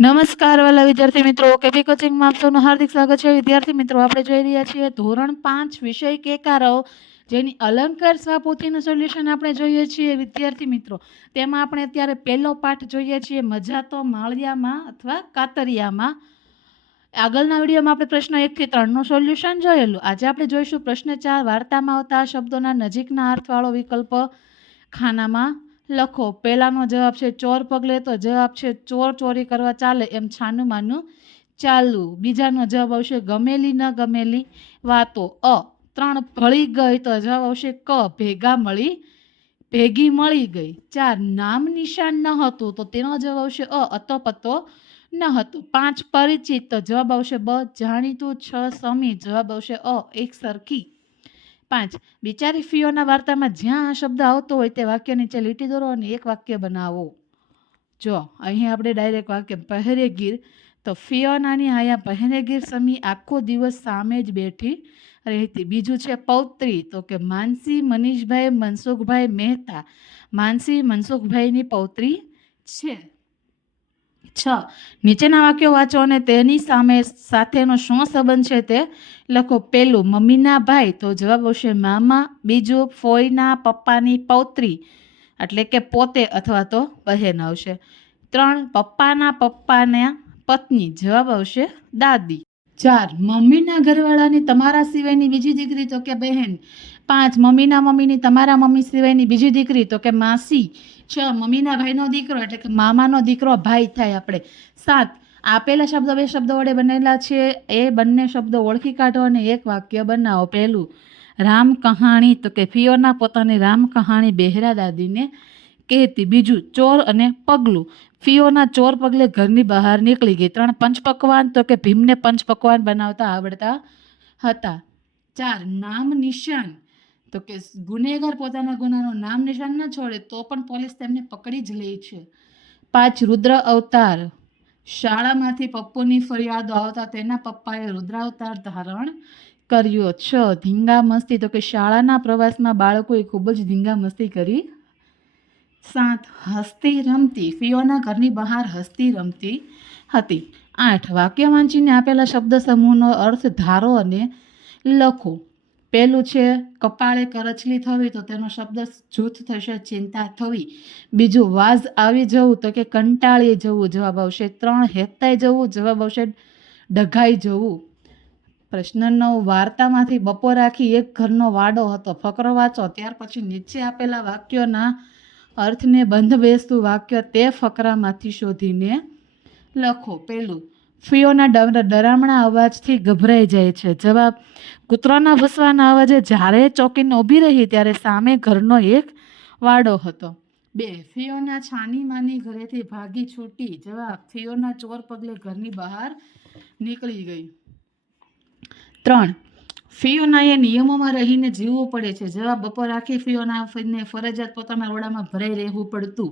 નમસ્કાર વાલા વિદ્યાર્થી મિત્રો, કેપી કોચિંગમાં આપ સૌનું હાર્દિક સ્વાગત છે. વિદ્યાર્થી મિત્રો, આપણે જોઈ રહ્યા છીએ ધોરણ 5 વિષય કેકારો, જેની અલંકાર સ્વાપોથીનું સોલ્યુશન આપણે જોઈએ છીએ. વિદ્યાર્થી મિત્રો, તેમાં આપણે અત્યારે પહેલો પાઠ જોઈએ છીએ, મજા તો માળિયામાં અથવા કાતરિયામાં. આગળના વિડીયોમાં આપણે પ્રશ્ન 1 થી 3 નું સોલ્યુશન જોયેલું. આજે આપણે જોઈશું પ્રશ્ન 4, વાર્તામાં આવતા શબ્દોના નજીકના અર્થવાળો વિકલ્પ ખાનામાં લખો. પહેલાનો જવાબ છે ચોર પગલે, તો જવાબ છે ચોર ચોરી કરવા ચાલે એમ છાનું માનું ચાલવું. બીજાનો જવાબ આવશે ગમેલી ન ગમેલી વાતો. 3 ભળી ગઈ, તો જવાબ આવશે ક ભેગી મળી ગઈ. 4 નામ નિશાન ન હતું, તો તેનો જવાબ આવશે અતો પતો ન હતું. 5 પરિચિત, તો જવાબ આવશે બ જાણીતું. 6 સમી, જવાબ આવશે એક સરખી. 5 બિચારી ફિયોના વાર્તામાં જ્યાં આ શબ્દ આવતો હોય તે વાક્ય નીચે લીટી દોરો અને એક વાક્ય બનાવો. જો અહીં આપણે ડાયરેક્ટ વાક્ય પહેરેગીર, તો ફિયોનાની આયા પહેરેગીર સમી આખો દિવસ સામે જ બેઠી રહેતી. બીજું છે પૌત્રી, તો કે માનસી મનીષભાઈ મનસુખભાઈ મહેતા માનસી મનસુખભાઈની પૌત્રી છે. 6 નીચેના વાક્યો વાંચો અને તેની સાથેનો શું સંબંધ છે તે લખો. પહેલું મમ્મીના ભાઈ, તો જવાબ આવશે મામા. બીજું ફોઈના પપ્પાની પૌત્રી, એટલે કે પોતે અથવા તો બહેન આવશે. 3 પપ્પાના પત્ની, જવાબ આવશે દાદી. 4 મમ્મીના ઘરવાળાની તમારા સિવાયની બીજી દીકરી, તો કે બહેન. 5 મમ્મીની તમારા મમ્મી સિવાયની બીજી દીકરી, તો કે માસી. 6 મમ્મીના ભાઈનો દીકરો, એટલે કે મામાનો દીકરો ભાઈ થાય આપણે. 7 આપેલા શબ્દો બે શબ્દો વડે બનેલા છે, એ બંને શબ્દો ઓળખી કાઢો અને એક વાક્ય બનાવો. પહેલું રામ કહાણી, તો કે ફિયોના પોતાની રામ કહાણી બહેરા દાદીને કહેતી. બીજું ચોર અને પગલું, ફિયોના ચોર પગલે ઘરની બહાર નીકળી ગઈ. 3 પંચપકવાન, તો કે ભીમને પંચપકવાન બનાવતા આવડતા હતા. 4 નામ નિશાન, તો કે ગુનેગાર પોતાના ગુનાનું નામ નિશાન ન છોડે તો પણ પોલીસ તેમને પકડી જ લે છે. 5 રુદ્ર અવતાર, શાળામાંથી પપ્પુની ફરિયાદો આવતા તેના પપ્પાએ રુદ્રાવતાર ધારણ કર્યો. 6 ધીંગા મસ્તી, તો કે શાળાના પ્રવાસમાં બાળકોએ ખૂબ જ ધીંગા મસ્તી કરી. 7 હસતી રમતી, ફિયોના ઘરની બહાર હસતી રમતી હતી. 8 વાક્ય વાંચીને આપેલા શબ્દ સમૂહનો અર્થ ધારો અને લખો. પહેલું છે કપાળે કરચલી થવી, તો તેનો શબ્દ જૂથ થશે ચિંતા થવી. બીજું વાજ આવી જવું, તો કે કંટાળી જવું, જવાબ આવશે 3 હેતાઈ જવું, જવાબ આવશે ડઘાઈ જવું. પ્રશ્ન 9 વાર્તામાંથી બપોર આખી એક ઘરનો વાડો હતો. ફકરો વાંચો, ત્યાર પછી નીચે આપેલા વાક્યોના અર્થને બંધ બેસતું વાક્ય તે ફકરામાંથી શોધીને લખો. પહેલું ફિયોના ડરામણા અવાજથી ગભરાઈ જાય છે, જવાબ કૂતરાના ભસવાના અવાજે જ્યારે ચોકીને ઊભી રહી ત્યારે સામે ઘરનો એક વાડો હતો. 2 ફિયોના છાની માની ઘરેથી ભાગી છૂટી, જવાબ ફિયોના ચોર પગલે ઘરની બહાર નીકળી ગઈ. 3 ફિયોનાએ નિયમોમાં રહીને જીવવું પડે છે, જવાબ બપોર આખી ફિયોનાને ફરજિયાત પોતાના ઓરડામાં ભરાઈ રહેવું પડતું.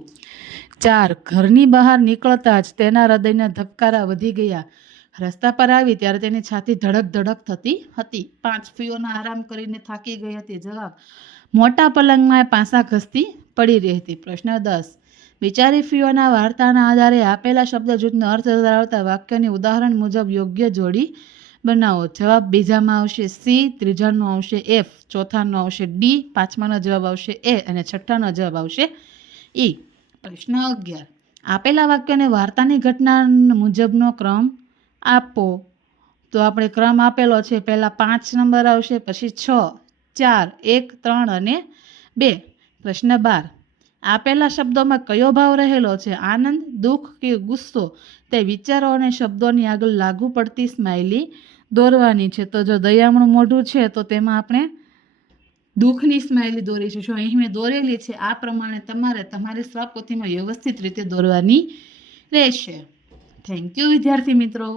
4 ઘરની બહાર નીકળતા જ તેના હૃદયના ધબકારા વધી ગયા. રસ્તા પર આવી ત્યારે તેની છાતી ધડક ધડક થતી હતી. 5 ફિયોના આરામ કરીને થાકી ગઈ હતી, જવાબ મોટા પલંગમાં પાસા ઘસતી પડી રહેતી. પ્રશ્ન 10 બિચારી ફિયોના વાર્તાના આધારે આપેલા શબ્દ જૂથનો અર્થ ધરાવતા વાક્યની ઉદાહરણ મુજબ યોગ્ય જોડી બનાવો. જવાબ બીજામાં આવશે સી, ત્રીજાનો આવશે એફ, ચોથાનો આવશે ડી, પાંચમાનો જવાબ આવશે એ અને છઠ્ઠાનો જવાબ આવશે ઈ. પ્રશ્ન 11 આપેલા વાક્યને વાર્તાની ઘટના મુજબનો ક્રમ આપો. તો આપણે ક્રમ આપેલો છે, પહેલા 5 નંબર આવશે, પછી 6, 4, 1, 3 અને 2. પ્રશ્ન 12 આપેલા શબ્દોમાં કયો ભાવ રહેલો છે, આનંદ, દુઃખ કે ગુસ્સો? તે વિચારો અને શબ્દોની આગળ લાગુ પડતી સ્માઇલી દોરવાની છે. તો જો દયામણું મોઢું છે તો તેમાં આપણે દુઃખની સ્માઇલી દોરીશું. શું અહીં મેં દોરેલી છે, આ પ્રમાણે તમારે તમારી સ્વપોથીમાં વ્યવસ્થિત રીતે દોરવાની રહેશે. થેન્ક યુ વિદ્યાર્થી મિત્રો.